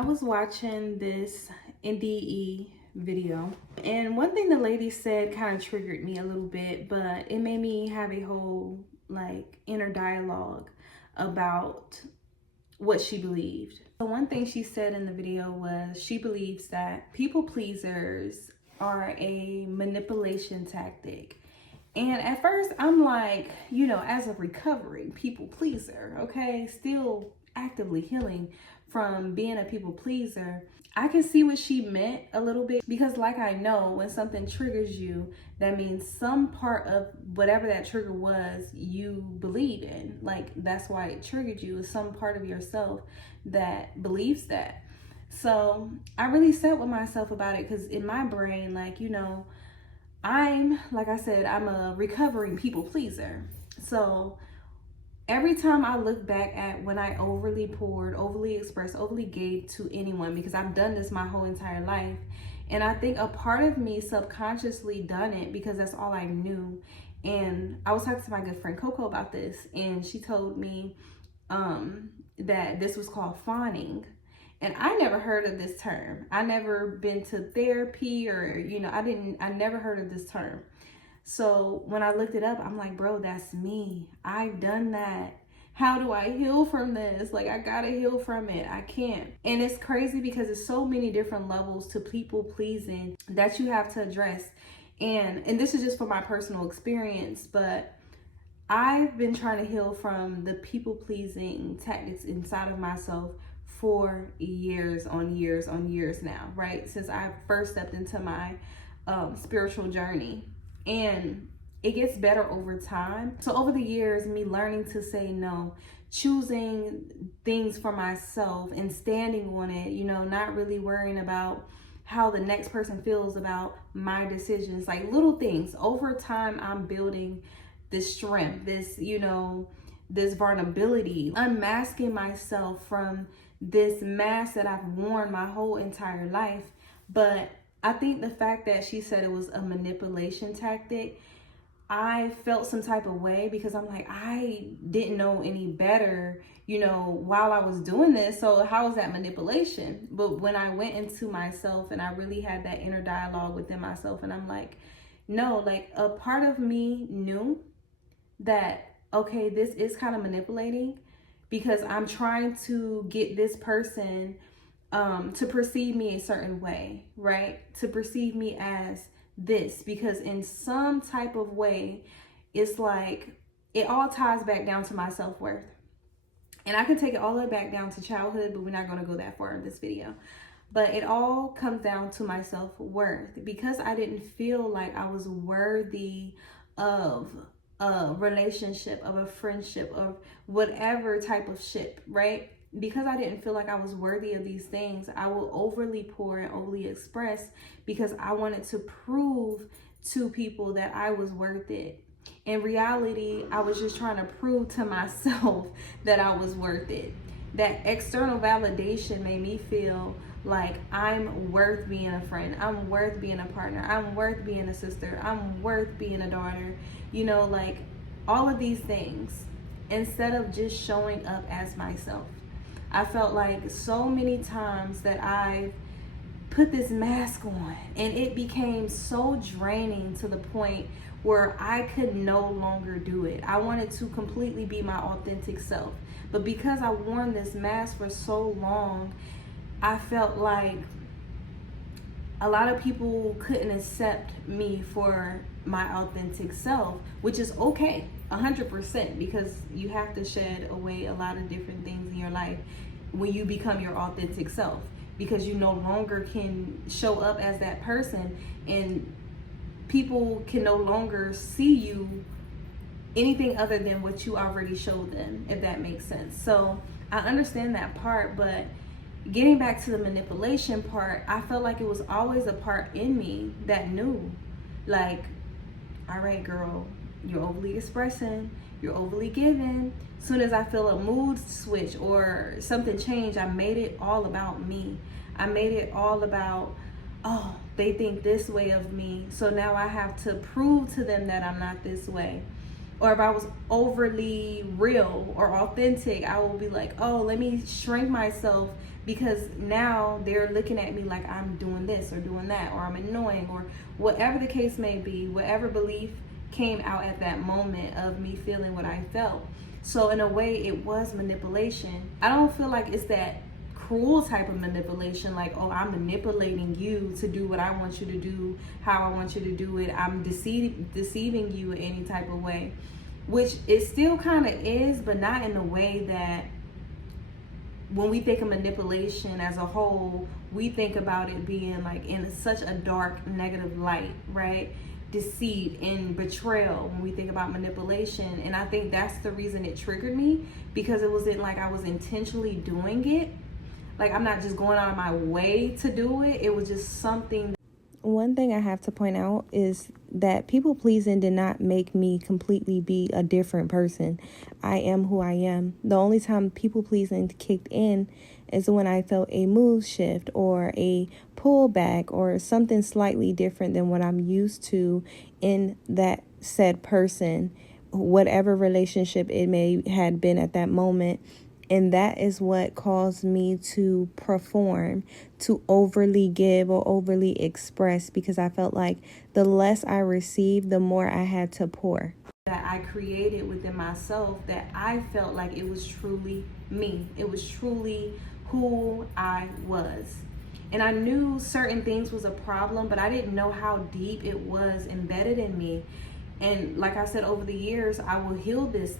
I was watching this NDE video, and one thing the lady said kind of triggered me a little bit, but it made me have a whole inner dialogue about what she believed. So one thing she said in the video was she believes that people pleasers are a manipulation tactic. And at first I'm like, as a recovering people pleaser, okay, still actively healing from being a people pleaser, I can see what she meant a little bit, because I know when something triggers you, that means some part of whatever that trigger was you believe in. That's why it triggered you, is some part of yourself that believes that. So I really sat with myself about it, because in my brain, I'm a recovering people pleaser. So every time I look back at when I overly poured, overly expressed, overly gave to anyone, because I've done this my whole entire life, and I think a part of me subconsciously done it because that's all I knew. And I was talking to my good friend Coco about this, and she told me that this was called fawning. And I never heard of this term. I never been to therapy, or, I never heard of this term. So when I looked it up, I'm like, bro, that's me. I've done that. How do I heal from this? I gotta heal from it. I can't. And it's crazy because there's so many different levels to people pleasing that you have to address. And this is just from my personal experience, but I've been trying to heal from the people pleasing tactics inside of myself for years on years on years now, right? Since I first stepped into my spiritual journey. And it gets better over time. So over the years, me learning to say no, choosing things for myself and standing on it, not really worrying about how the next person feels about my decisions, little things. Over time, I'm building this strength, this vulnerability, unmasking myself from this mask that I've worn my whole entire life. But I think the fact that she said it was a manipulation tactic, I felt some type of way, because I'm like, I didn't know any better, while I was doing this. So how is that manipulation? But when I went into myself and I really had that inner dialogue within myself, and I'm like, no, a part of me knew that, okay, this is kind of manipulating, because I'm trying to get this person to perceive me a certain way, right? To perceive me as this, because in some type of way, it's it all ties back down to my self-worth. And I can take it all the way back down to childhood, but we're not going to go that far in this video. But it all comes down to my self-worth, because I didn't feel like I was worthy of a relationship, of a friendship, of whatever type of ship, right? Because I didn't feel like I was worthy of these things, I will overly pour and overly express, because I wanted to prove to people that I was worth it. In reality, I was just trying to prove to myself that I was worth it. That external validation made me feel like I'm worth being a friend, I'm worth being a partner, I'm worth being a sister, I'm worth being a daughter, all of these things, instead of just showing up as myself. I felt like so many times that I put this mask on, and it became so draining to the point where I could no longer do it. I wanted to completely be my authentic self. But because I worn this mask for so long, I felt like a lot of people couldn't accept me for my authentic self, which is okay, 100%, because you have to shed away a lot of different things in your life when you become your authentic self, because you no longer can show up as that person, and people can no longer see you anything other than what you already showed them, if that makes sense. So I understand that part, but getting back to the manipulation part, I felt like it was always a part in me that knew, all right, girl, you're overly expressing, you're overly giving. As soon as I feel a mood switch or something change, I made it all about me. I made it all about, oh, they think this way of me, so now I have to prove to them that I'm not this way. Or if I was overly real or authentic, I will be like, oh, let me shrink myself because now they're looking at me like I'm doing this or doing that, or I'm annoying, or whatever the case may be, whatever belief came out at that moment of me feeling what I felt. So in a way, it was manipulation. I don't feel like it's that cruel type of manipulation, like, oh, I'm manipulating you to do what I want you to do, how I want you to do it. I'm deceiving you in any type of way, which it still kind of is, but not in the way that when we think of manipulation as a whole, we think about it being like in such a dark, negative light, right? Deceit and betrayal when we think about manipulation. And I think that's the reason it triggered me, because it wasn't like I was intentionally doing it. Like, I'm not just going out of my way to do it. It was just something. One thing I have to point out is that people pleasing did not make me completely be a different person. I am who I am. The only time people pleasing kicked in is when I felt a mood shift or a pullback or something slightly different than what I'm used to in that said person, whatever relationship it may had been at that moment. And that is what caused me to perform, to overly give or overly express, because I felt like the less I received, the more I had to pour. That I created within myself, that I felt like it was truly me. It was truly who I was. And I knew certain things was a problem, but I didn't know how deep it was embedded in me. And like I said, over the years, I will heal this,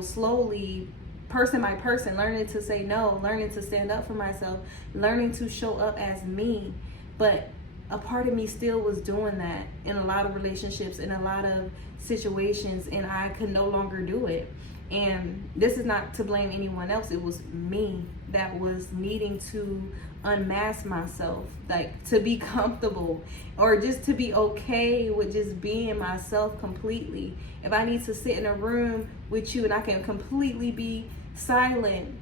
slowly, person by person, learning to say no, learning to stand up for myself, learning to show up as me. But a part of me still was doing that in a lot of relationships, in a lot of situations, and I could no longer do it. And this is not to blame anyone else. It was me that was needing to unmask myself, like to be comfortable or just to be okay with just being myself completely. If I need to sit in a room with you and I can completely be silent,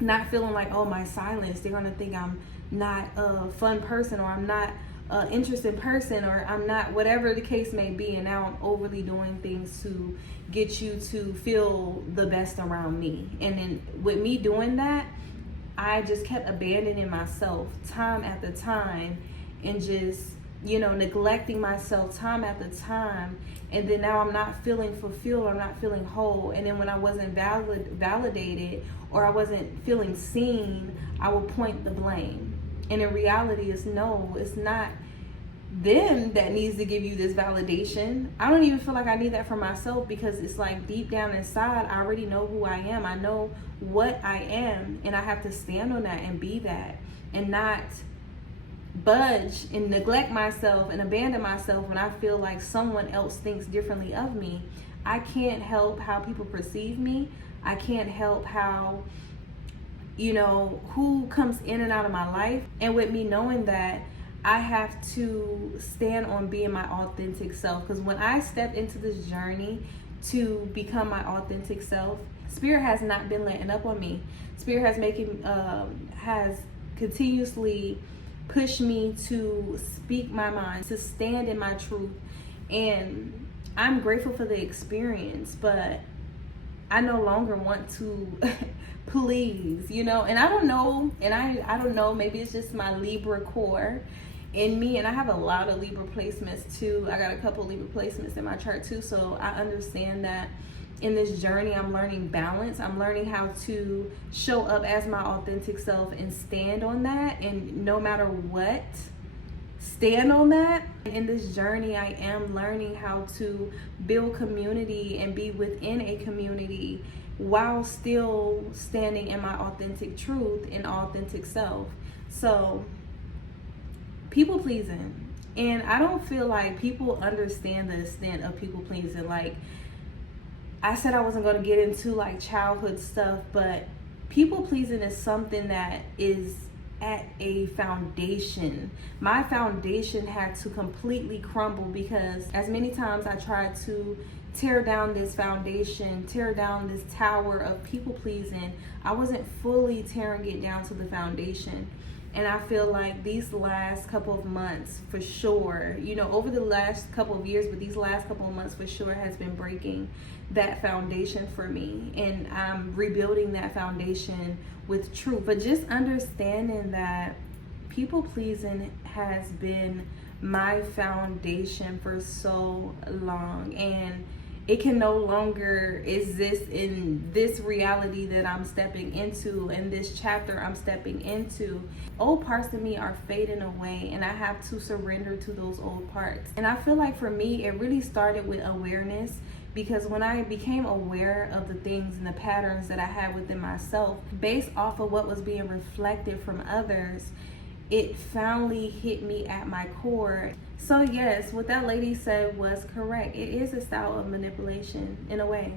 not feeling like, oh, my silence, they're gonna think I'm not a fun person, or I'm not an interesting person, or I'm not, whatever the case may be, and now I'm overly doing things to get you to feel the best around me. And then with me doing that, I just kept abandoning myself time after time, and just neglecting myself time after time. And then now I'm not feeling fulfilled, I'm not feeling whole. And then when I wasn't validated or I wasn't feeling seen, I would point the blame. And in reality, it's not them that needs to give you this validation. I don't even feel like I need that for myself, because it's like deep down inside, I already know who I am. I know what I am, and I have to stand on that and be that, and not budge and neglect myself and abandon myself when I feel like someone else thinks differently of me. I can't help how people perceive me. I can't help how, who comes in and out of my life. And with me knowing that, I have to stand on being my authentic self. Because when I stepped into this journey to become my authentic self, Spirit has not been letting up on me. Spirit has continuously pushed me to speak my mind, to stand in my truth. And I'm grateful for the experience, but I no longer want to please, and I don't know, I don't know, maybe it's just my Libra core in me, and I have a lot of Libra placements too. I got a couple Libra placements in my chart too, so I understand that in this journey, I'm learning balance. I'm learning how to show up as my authentic self and stand on that, and no matter what, stand on that. In this journey, I am learning how to build community and be within a community while still standing in my authentic truth and authentic self. So, people pleasing. And I don't feel like people understand the extent of people pleasing. Like, I said I wasn't going to get into like childhood stuff, but people pleasing is something that is at a foundation. My foundation had to completely crumble, because as many times I tried to tear down this foundation, tear down this tower of people pleasing, I wasn't fully tearing it down to the foundation. And I feel like these last couple of months for sure, over the last couple of years, but these last couple of months for sure has been breaking that foundation for me. And I'm rebuilding that foundation with truth. But just understanding that people pleasing has been my foundation for so long, and it can no longer exist in this reality that I'm stepping into, in this chapter I'm stepping into. Old parts of me are fading away, and I have to surrender to those old parts. And I feel like for me, it really started with awareness, because when I became aware of the things and the patterns that I had within myself, based off of what was being reflected from others, it finally hit me at my core. So yes, what that lady said was correct. It is a style of manipulation in a way,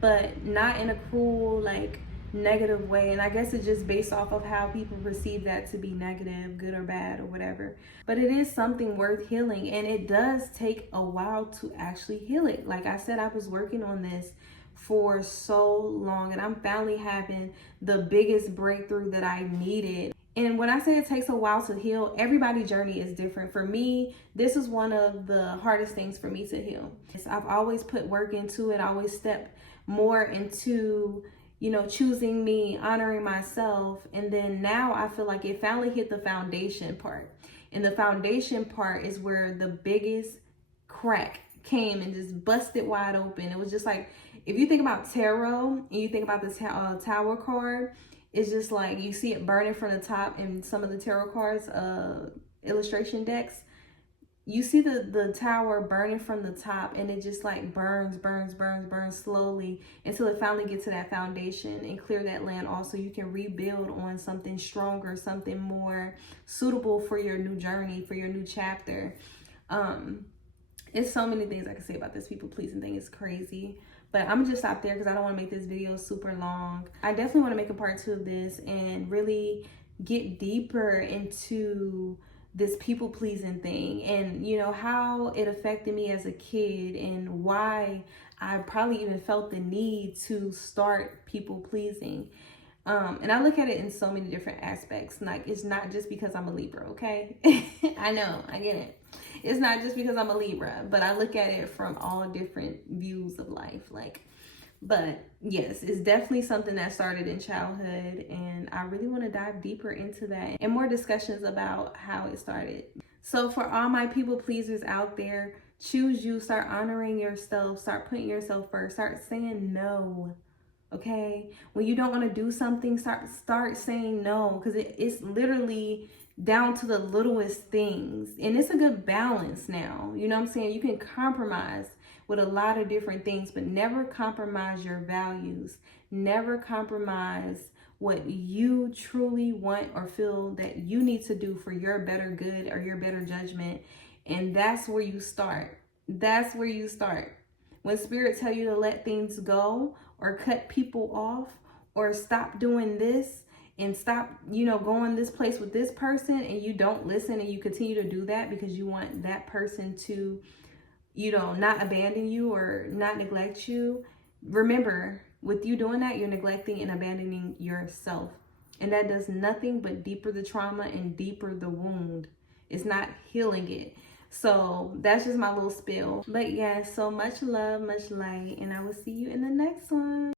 but not in a cruel, like, negative way. And I guess it's just based off of how people perceive that to be negative, good or bad or whatever. But it is something worth healing, and it does take a while to actually heal it. Like I said, I was working on this for so long, and I'm finally having the biggest breakthrough that I needed. And when I say it takes a while to heal, everybody's journey is different. For me, this is one of the hardest things for me to heal. I've always put work into it. I always step more into, choosing me, honoring myself. And then now I feel like it finally hit the foundation part. And the foundation part is where the biggest crack came and just busted wide open. It was just like, if you think about tarot and you think about the tower card, it's just like you see it burning from the top in some of the tarot cards, illustration decks. You see the tower burning from the top, and it just like burns slowly until it finally gets to that foundation and clear that land off, so you can rebuild on something stronger, something more suitable for your new journey, for your new chapter. It's so many things I can say about this people pleasing thing. It's crazy. But I'm gonna just stop there because I don't want to make this video super long. I definitely want to make a part 2 of this and really get deeper into this people pleasing thing, and how it affected me as a kid, and why I probably even felt the need to start people pleasing. And I look at it in so many different aspects. Like, it's not just because I'm a Libra, okay? I know, I get it. It's not just because I'm a Libra, but I look at it from all different views of life. But yes, it's definitely something that started in childhood, and I really want to dive deeper into that and more discussions about how it started. So for all my people pleasers out there, choose you. Start honoring yourself. Start putting yourself first. Start saying no. Okay, when you don't want to do something, start saying no, because it's literally down to the littlest things, and it's a good balance now. You know what I'm saying? You can compromise with a lot of different things, but never compromise your values. Never compromise what you truly want or feel that you need to do for your better good or your better judgment. And that's where you start. That's where you start. When spirit tell you to let things go, or cut people off, or stop doing this, and stop, going this place with this person, and you don't listen and you continue to do that because you want that person to, not abandon you or not neglect you. Remember, with you doing that, you're neglecting and abandoning yourself. And that does nothing but deeper the trauma and deeper the wound. It's not healing it. So that's just my little spill. But yeah, so much love, much light, and I will see you in the next one.